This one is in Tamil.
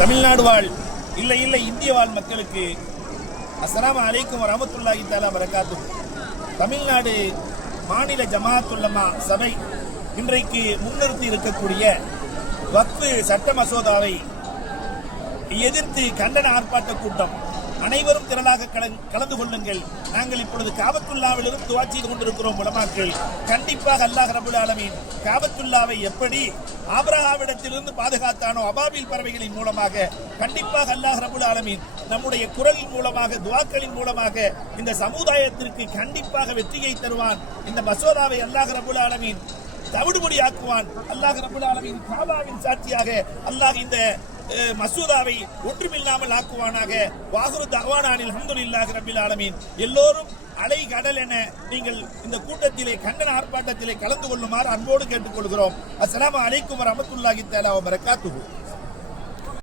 தமிழ்நாடு வாழ் இல்லை இந்திய வாழ் மக்களுக்கு அஸ்ஸலாமு அலைக்கும் வரஹ்மத்துல்லாஹி தஆலா பரகாத்துஹு. தமிழ்நாடு மாநில ஜமாஅத் உலமா சபை இன்றைக்கு முன்னிறுத்தி இருக்கக்கூடிய வக்ஃபு சட்ட மசோதாவை எதிர்த்து கண்டன ஆர்ப்பாட்ட கூட்டம். அனைவரும் திரளாக கலந்து கொள்ளுங்கள். நாங்கள் இப்பொழுது காபத்துல்லாவிலிருந்து துஆ செய்து கொண்டிருக்கிறோம். உலமாக்கள் கண்டிப்பாக அல்லாஹ் ரப்பல் ஆலமீன் காபத்துல்லாவை எப்படி ஆபிரகாமிடத்திலிருந்து பாதுகாத்தானோ அபாபில் பறவைகளின் மூலமாக கண்டிப்பாக அல்லாஹ் ரப்பல் ஆலமீன் நம்முடைய குரலின் மூலமாக துஆக்களின் மூலமாக இந்த சமுதாயத்திற்கு கண்டிப்பாக வெற்றியை தருவான். இந்த மசோதாவை அல்லாஹ் ரப்பல் ஆலமீன் தவிடுபடியாக்குவான். அல்லாஹ் ரப்பல் ஆலமீன் காபாவின் சாட்சியாக அல்லாஹ் இந்த மசூதாவை ஒன்றுமில்லாமல் ஆக்குவானாக. வாகுரு தஅவானானில் அல்ஹம்துலில்லாஹி ரப்பில் ஆலமீன். எல்லோரும் அலை கடல் என நீங்கள் இந்த கூட்டத்திலே கண்டன ஆர்ப்பாட்டத்திலே கலந்து கொள்ளுமாறு அன்போடு கேட்டுக்கொள்கிறோம். அஸ்ஸலாமு அலைக்கும் வரஹ்மத்துல்லாஹி தஆலா வபரகாத்துஹு.